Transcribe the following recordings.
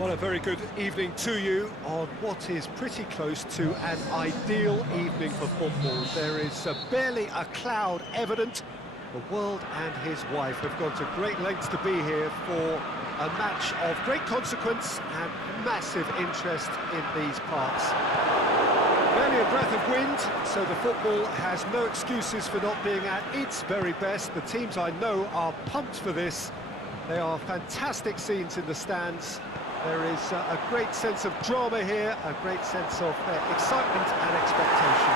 Well, a very good evening to you on what is pretty close to an ideal evening for football. There is barely a cloud evident. The world and his wife have gone to great lengths to be here for a match of great consequence and massive interest in these parts. Barely a breath of wind, so the football has no excuses for not being at its very best. The teams I know are pumped for this. They are fantastic scenes in the stands. There is a great sense of drama here, a great sense of excitement and expectation.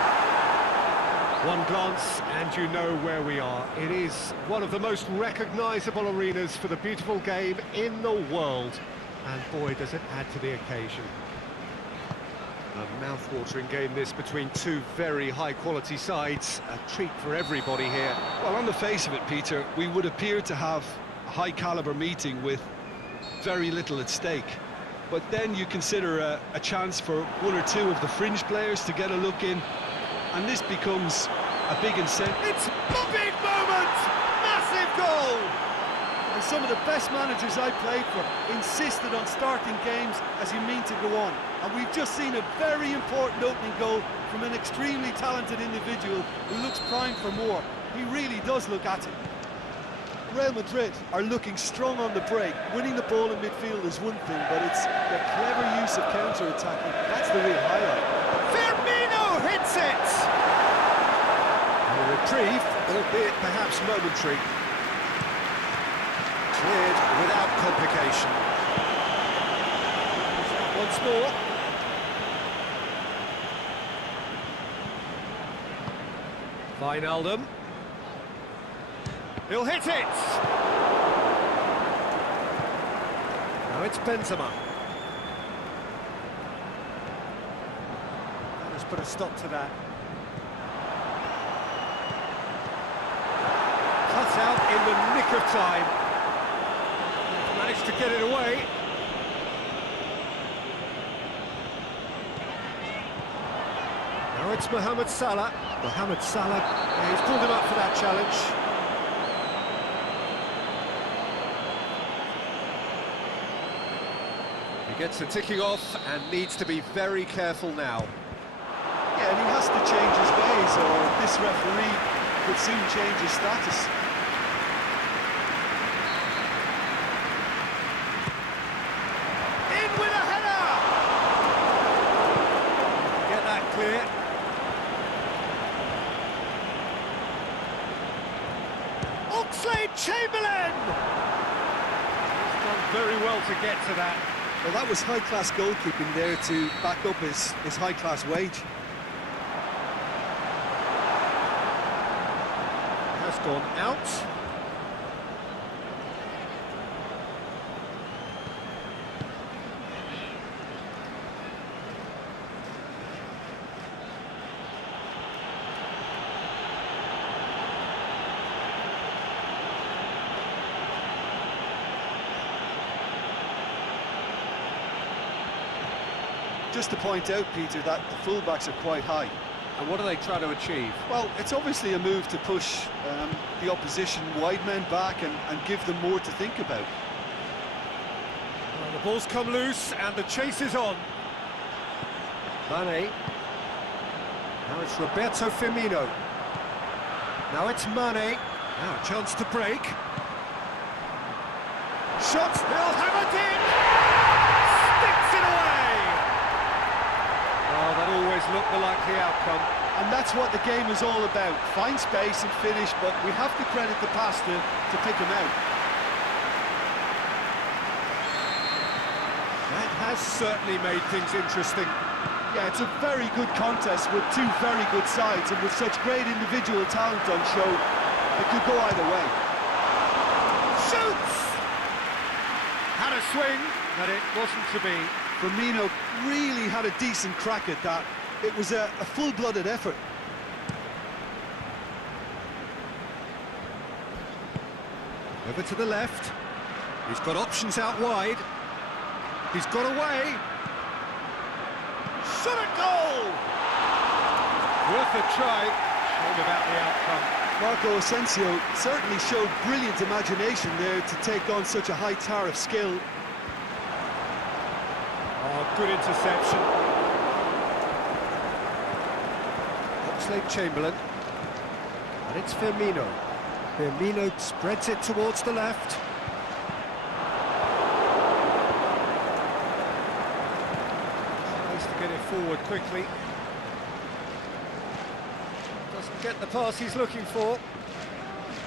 One glance and you know where we are. It is one of the most recognisable arenas for the beautiful game in the world. And boy, does it add to the occasion. A mouth-watering game this between two very high-quality sides. A treat for everybody here. Well, on the face of it, Peter, we would appear to have a high-caliber meeting with very little at stake. But then you consider a chance for one or two of the fringe players to get a look in, and this becomes a big incentive. It's a big moment! Massive goal! And some of the best managers I played for insisted on starting games as you mean to go on. And we've just seen a very important opening goal from an extremely talented individual who looks primed for more. He really does look at it. Real Madrid are looking strong on the break. Winning the ball in midfield is one thing, but it's the clever use of counter-attacking. That's the real highlight. Firmino hits it! A reprieve, albeit perhaps momentary. Cleared without complication. Once more. Wijnaldum. He'll hit it! Now it's Benzema. Let's put a stop to that. Cut out in the nick of time. Managed to get it away. Now it's Mohamed Salah. Mohamed Salah, he's pulled him up for that challenge. He gets the ticking off and needs to be very careful now. Yeah, and he has to change his ways, or this referee could soon change his status. In with a header! Get that clear. Oxlade-Chamberlain! He's done very well to get to that. Well, that was high-class goalkeeping there to back up his high-class wage. Has gone out. Just to point out, Peter, that the fullbacks are quite high. And what are they trying to achieve? Well, it's obviously a move to push the opposition wide men back and give them more to think about. Well, the ball's come loose and the chase is on. Mane. Now it's Roberto Firmino. Now it's Mane. Now a chance to break. Shots, he'll have it in! Sticks it away! Oh, that always looked the likely outcome. And that's what the game is all about. Find space and finish, but we have to credit the pass to pick him out. That has certainly made things interesting. Yeah, it's a very good contest with two very good sides, and with such great individual talent on show, it could go either way. Shoots! Had a swing, but it wasn't to be. Firmino really had a decent crack at that. It was a full-blooded effort. Over to the left. He's got options out wide. He's got away. Shot at goal! Worth a try. Shame about the outcome. Marco Asensio certainly showed brilliant imagination there to take on such a high tower of skill. Oh, good interception. Oxlade-Chamberlain. And it's Firmino. Firmino spreads it towards the left. Tries to get it forward quickly. Doesn't get the pass he's looking for.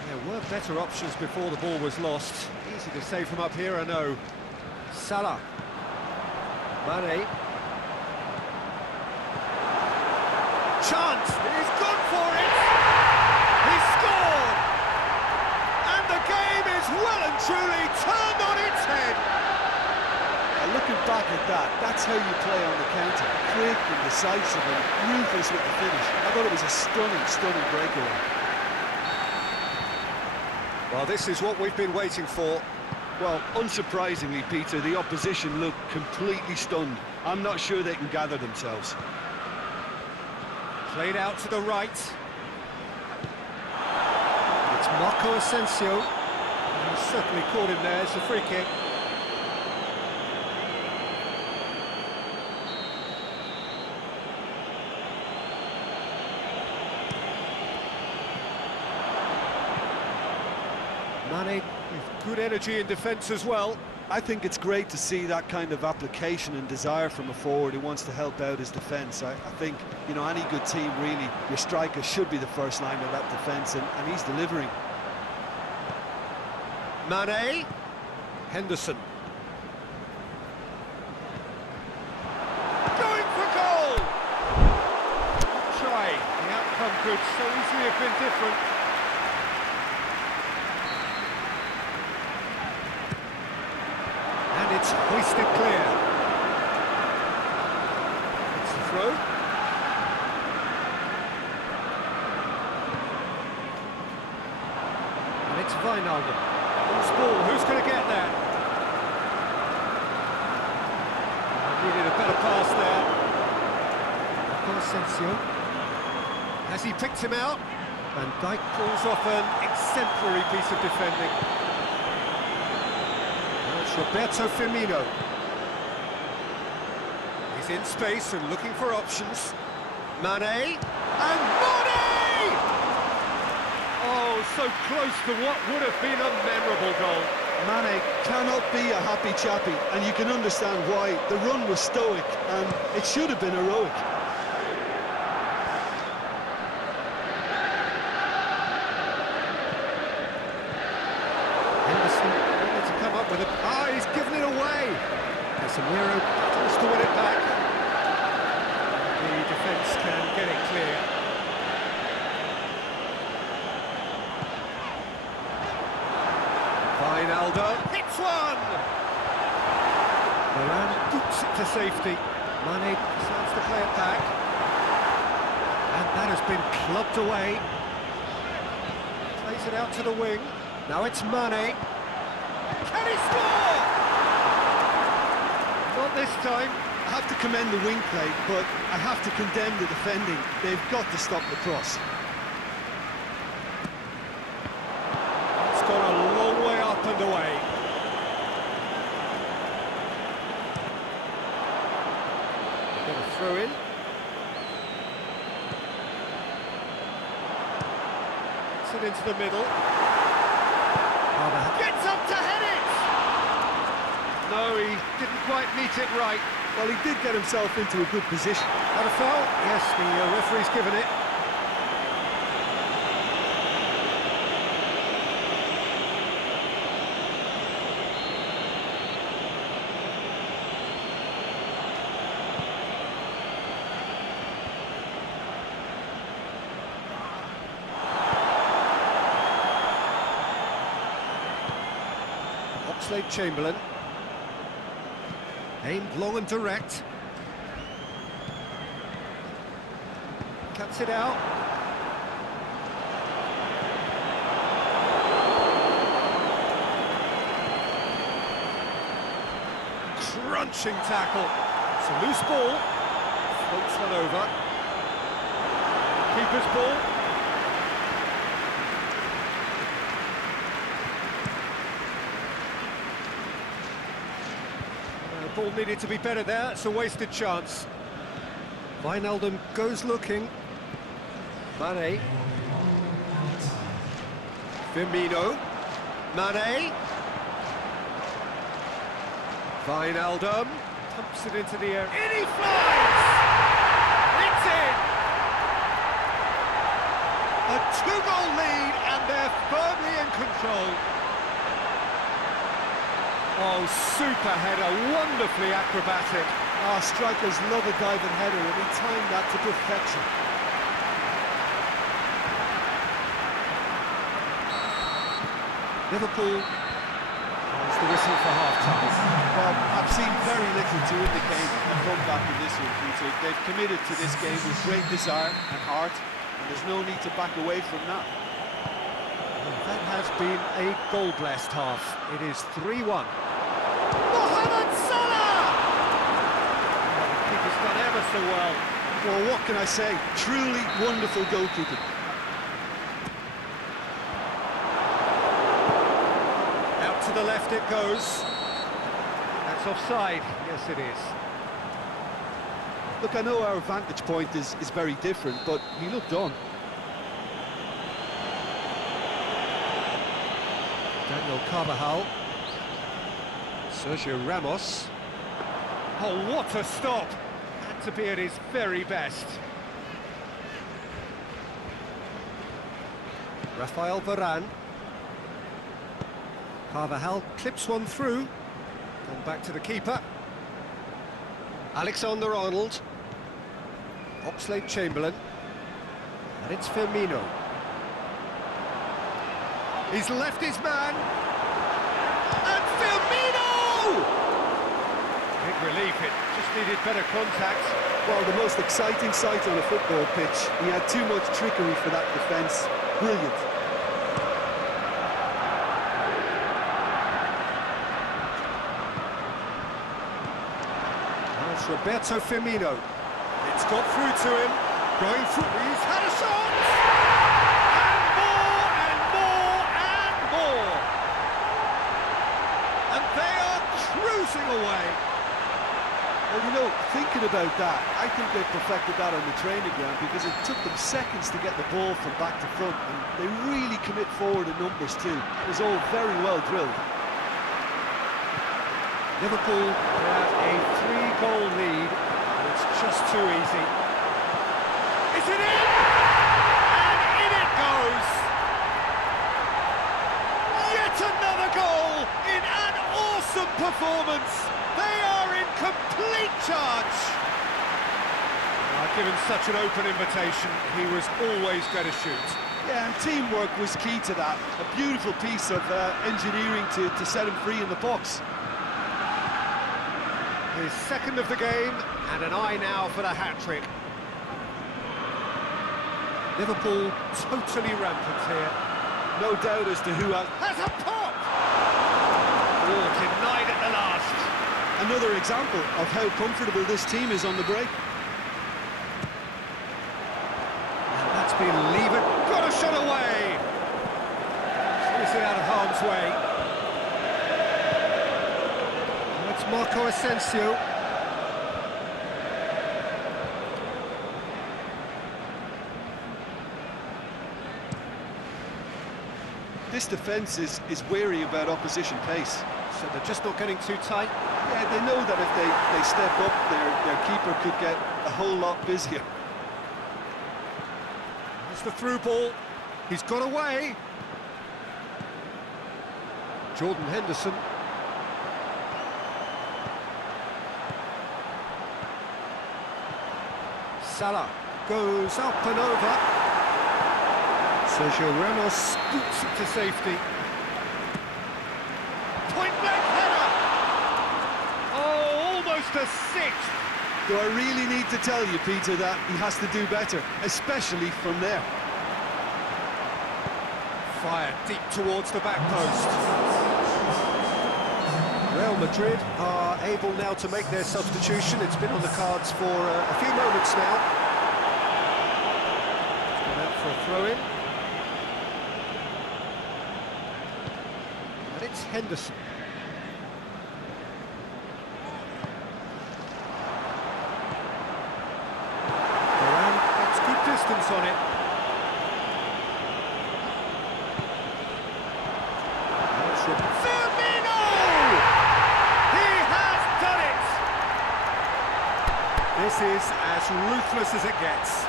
There were better options before the ball was lost. Easy to say from up here, I know. Salah. Mane. Chance! He's gone for it! He scored! And the game is well and truly turned on its head! Looking back at that, that's how you play on the counter. Quick and decisive and ruthless with the finish. I thought it was a stunning breakaway. Well, this is what we've been waiting for. Well, unsurprisingly, Peter, the opposition look completely stunned. I'm not sure they can gather themselves. Played out to the right. It's Marco Asensio. He certainly caught him there. It's a free kick. Mane with good energy in defence as well. I think it's great to see that kind of application and desire from a forward who wants to help out his defence. I think, you know, any good team, really, your striker should be the first line of that defence, and he's delivering. Mane. Henderson. Going for goal! Try. The outcome could so easily have been different. And it's hoisted clear. It's the throw. And it's Wijnaldum. Loose ball, who's going to get there? Needed a better pass there. Marco Asensio. Has he picked him out? Van Dijk pulls off an exemplary piece of defending. Roberto Firmino. He's in space and looking for options. Mane. And Mane! Oh, so close to what would have been a memorable goal. Mane cannot be a happy chappy, and you can understand why. The run was stoic, and it should have been heroic. With it. Ah, he's given it away. Casemiro battles to win it back. The defence can get it clear. Wijnaldum hits one. Varane boots it to safety. Mane decides to play it back, and that has been clubbed away. Plays it out to the wing. Now it's Mane. Can he score? Not this time. I have to commend the wing play, but I have to condemn the defending. They've got to stop the cross. It's gone a long way up and away. Got a throw in. Gets it into the middle. Gets up to head it! No, he didn't quite meet it right. Well, he did get himself into a good position. Had a foul? Yes, the referee's given it. Oxlade-Chamberlain. Aimed long and direct. Cuts it out. Crunching tackle. It's a loose ball. Floats one over. Keeper's ball. ball needed to be better there. It's a wasted chance. Wijnaldum goes looking. Mane. Firmino. Mane. Wijnaldum. Pumps it into the air. In he flies! It's in! A two-goal lead, and they're firmly in control. Oh, super header, wonderfully acrobatic. Ah, strikers love a diving header, and he timed that to perfection. Liverpool has the whistle for half-time. Well, I've seen very little to indicate a comeback in this one, Peter. They've committed to this game with great desire and heart, and there's no need to back away from that. That has been a goal-blessed half. It is 3-1. Mohamed Salah! The keeper's done ever so well. Well, what can I say? Truly wonderful goalkeeping. Out to the left it goes. That's offside. Yes, it is. Look, I know our vantage point is very different, but he looked on. Daniel Carvajal. Sergio Ramos. Oh, what a stop! Had to be at his very best. Rafael Varane. Carvajal clips one through. Gone back to the keeper. Alexander-Arnold. Oxlade-Chamberlain. And it's Firmino. He's left his man. And Firmino! Big relief, it just needed better contact. Well, the most exciting sight on a football pitch. He had too much trickery for that defence. Brilliant. That's Roberto Firmino. It's got through to him. Going through. He's had a shot! And more and more! And they are cruising away. Well, you know, thinking about that, I think they perfected that on the training ground because it took them seconds to get the ball from back to front, and they really commit forward in numbers too. It was all very well drilled. Liverpool have a 3-goal lead, and it's just too easy. Is it in? And in it goes! Yet another goal in an awesome performance! They are in complete charge! I've given such an open invitation, he was always going to shoot. Yeah, and teamwork was key to that. A beautiful piece of engineering to set him free in the box. His second of the game, and an eye now for the hat-trick. Liverpool totally rampant here. No doubt as to who Has a pop! Oh, denied at the last. Another example of how comfortable this team is on the break. And that's been levered. Got a shot away! Squeeze it out of harm's way. That's Marco Asensio. This defence is wary about opposition pace. So they're just not getting too tight. Yeah, they know that if they step up, their keeper could get a whole lot busier. It's the through ball. He's got away. Jordan Henderson. Salah goes up and over. Sergio Ramos scoops it to safety. Point-blank header! Oh, almost a sixth! Do I really need to tell you, Peter, that he has to do better, especially from there? Fired deep towards the back post. Real Madrid are able now to make their substitution. It's been on the cards for a few moments now. It's gone out for a throw-in. And it's Henderson. distance on it. Firmino! He has done it! This is as ruthless as it gets.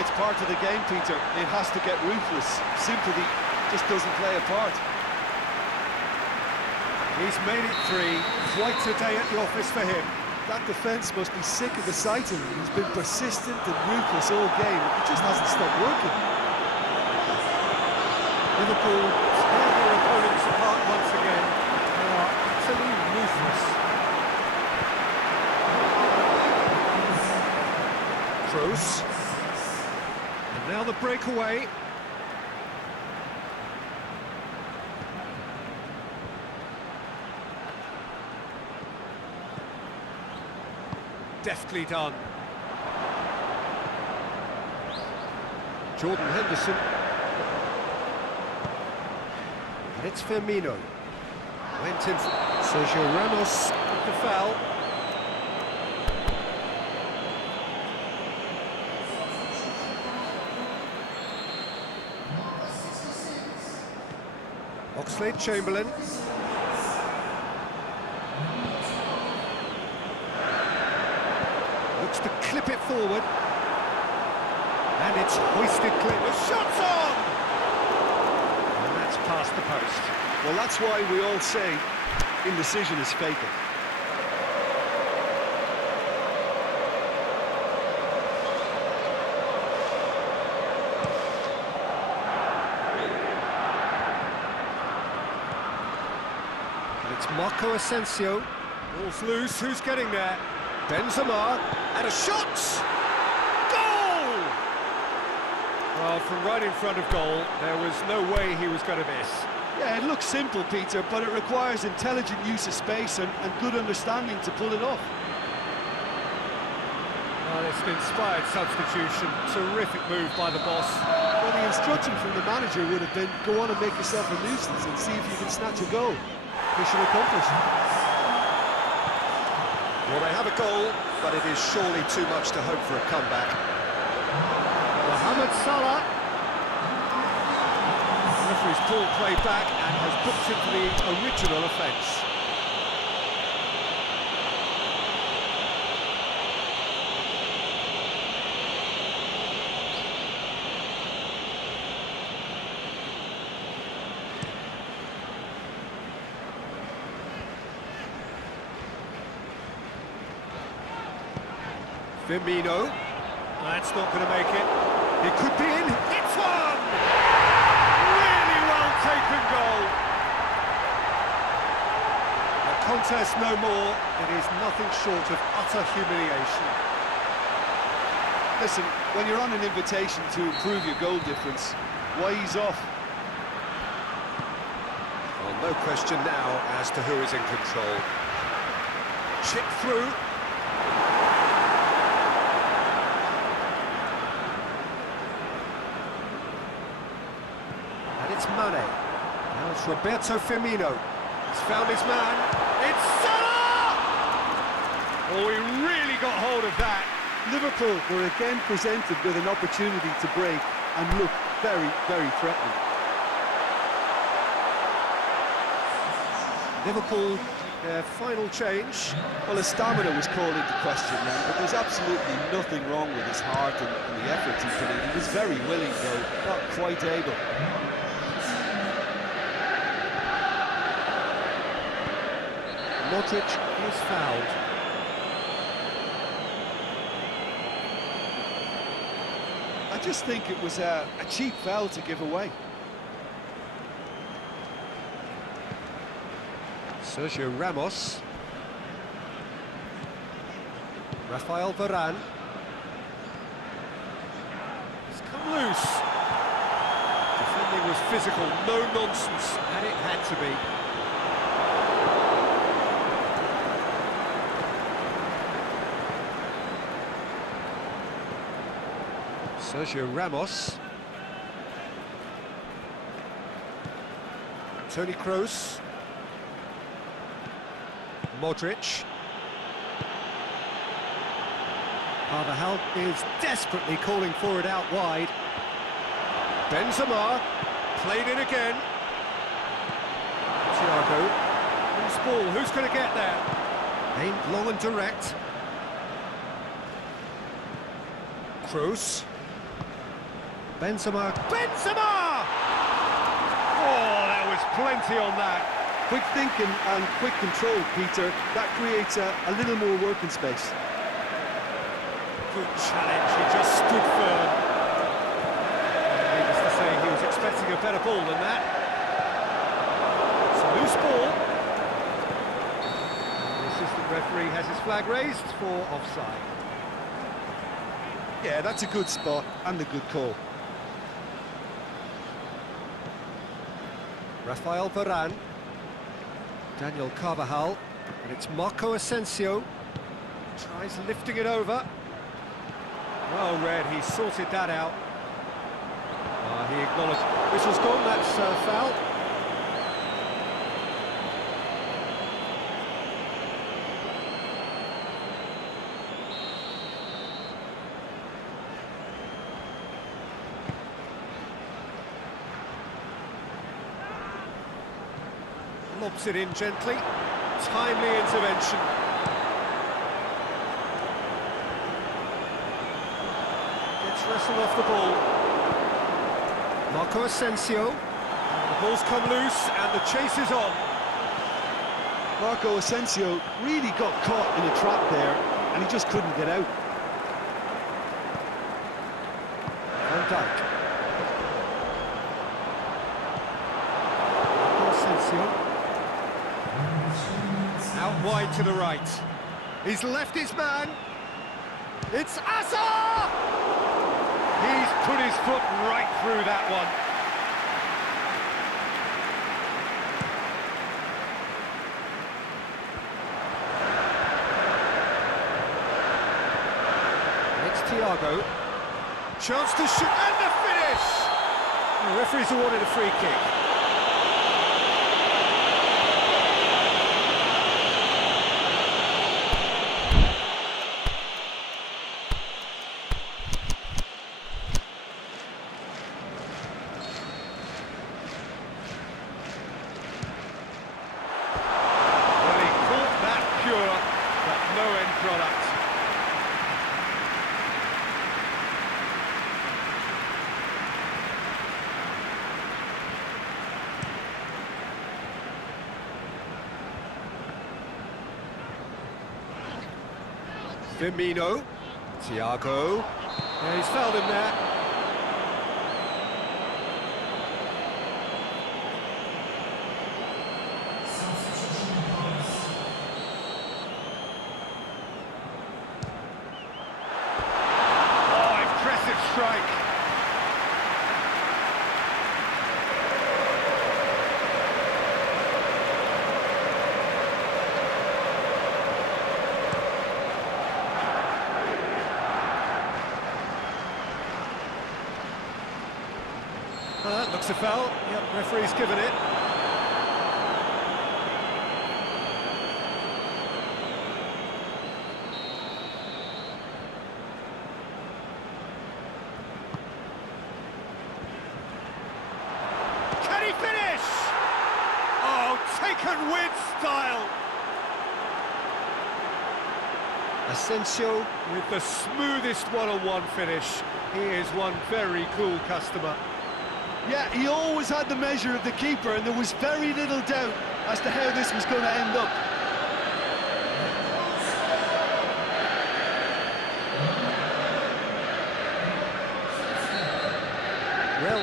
It's part of the game, Peter. It has to get ruthless. Sympathy just doesn't play a part. He's made it 3. Quite a day at the office for him. That defence must be sick of the sight of him. He's been persistent and ruthless all game. It just hasn't stopped working. Liverpool tear their opponents apart once again. They are utterly ruthless. Kroos. And now the breakaway. Deftly done. Jordan Henderson. And it's Firmino. Went in for Sergio Ramos with the foul. Oxlade-Chamberlain. Looks to clip it forward. And it's hoisted clear. The shot's on! And that's past the post. Well, that's why we all say indecision is fatal. And it's Marco Asensio. Ball's loose, who's getting there? Benzema, and a shot! Goal! Well, from right in front of goal, there was no way he was going to miss. Yeah, it looks simple, Peter, but it requires intelligent use of space and good understanding to pull it off. Well, it's an inspired substitution. Terrific move by the boss. Well, the instruction from the manager would have been, go on and make yourself a nuisance and see if you can snatch a goal. Mission accomplished. Well, they have a goal, but it is surely too much to hope for a comeback. Mohamed Salah. The referee's pulled play back and has booked him for the original offence. Firmino. That's not going to make it. It could be in. It's one! Really well taken goal. A contest no more. It is nothing short of utter humiliation. Listen, when you're on an invitation to improve your goal difference, why ease off? Well, no question now as to who is in control. Chip through. It's Mane. Now it's Roberto Firmino. He's found his man. It's Salah! Oh, he really got hold of that. Liverpool were again presented with an opportunity to break and look very, very threatening. Liverpool, their final change. Well, his stamina was called into question then, but there's absolutely nothing wrong with his heart and the effort he put in. He was very willing, though, not quite able. Modric is fouled. I just think it was a cheap foul to give away. Sergio Ramos. Rafael Varane. It's come loose. Defending was physical, no nonsense, and it had to be. Sergio Ramos. Toni Kroos. Modric. Carvajal is desperately calling for it out wide. Benzema, played in again. Thiago, loose ball, who's going to get there? Aimed long and direct. Kroos. Benzema, Benzema! Oh, there was plenty on that. Quick thinking and quick control, Peter. That creates a little more working space. Good challenge, he just stood firm. Needless to say, he was expecting a better ball than that. It's a loose ball. The assistant referee has his flag raised for offside. Yeah, that's a good spot and a good call. Rafael Varane. Daniel Carvajal. And it's Marco Asensio. Tries lifting it over. Well read, he sorted that out. He acknowledged. Whistle's gone, that's foul. Lobs it in gently. Timely intervention. Gets wrestled off the ball. Marco Asensio. The ball's come loose and the chase is on. Marco Asensio really got caught in a trap there and he just couldn't get out. Van Dijk. Marco Asensio. Out wide to the right. He's left his man. It's Asa! He's put his foot right through that one. It's Thiago. Chance to shoot and the finish! The referee's awarded a free kick. No end product. Firmino. Thiago. Yeah, he's fouled him there. Strike. That looks a foul. Yep, referee's given it. Finish! Oh, taken with style! Asensio with the smoothest one-on-one finish. He is one very cool customer. Yeah, he always had the measure of the keeper and there was very little doubt as to how this was going to end up. Well,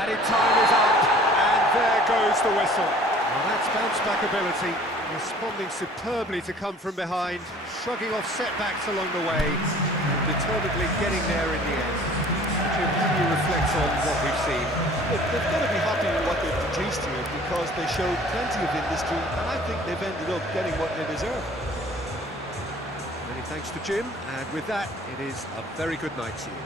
added time is up, and there goes the whistle. Well, that's bounce-back ability, responding superbly to come from behind, shrugging off setbacks along the way, and determinedly getting there in the end. Jim, how do you reflect on what we've seen? They've got to be happy with what they've produced here because they showed plenty of industry, and I think they've ended up getting what they deserve. Many thanks to Jim, and with that, it is a very good night to you.